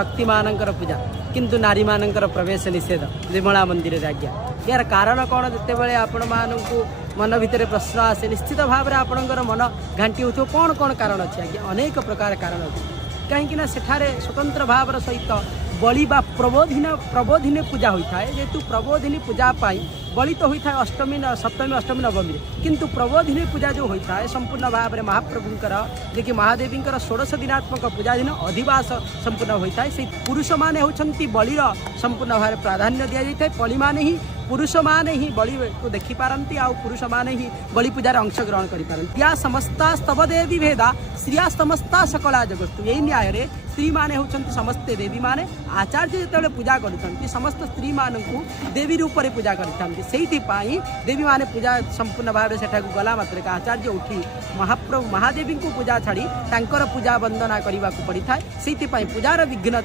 शक्ति मानकर पूजा किंतु नारी मानकर प्रवेश निषेध निर्मला मंदिर रे आज्ञा। यार कारण कौन जिते आपण मानू मन भितर प्रश्न आसे निश्चित भाव में आपणकर मन घांटी हो कौन कौन कारण अच्छे आज्ञा अनेक प्रकार कारण अच्छे कहीं सेठारे स्वतंत्र भाव सहित बलि बा प्रबोधिनी पूजा होता है जेतु प्रबोधिनी पूजा पाई बलि तो होता है अष्टमी सप्तमी अष्टमी नवमी किंतु प्रबोधिनी पूजा जो होता है संपूर्ण भाव में महाप्रभुंकर जे कि महादेवींकर 16 दिनात्मक पूजा दिन अधिवास संपूर्ण होता है से पुरुष माने होती बलिर संपूर्ण भाव में प्राधान्य दि जाए बलि माने ही पुरुष माने ही बलि को देखी पारती आ पुरुष माने ही बलि पूजार अंशग्रहण करें या समस्ता स्तव देवी भेदा श्रिया समस्ता सकला जगस्तु यही न्याय रे स्त्री माने होचंती समस्ते देवी माने आचार्य जो पूजा करते समस्त स्त्री मानू देवी रूप में पूजा करते से देवी माने पूजा संपूर्ण भाव से गला मात्र आचार्य उठी महाप्रभु महादेवी को पूजा छाड़ी पूजा वंदना करने को पड़ता है से पूजार विघ्न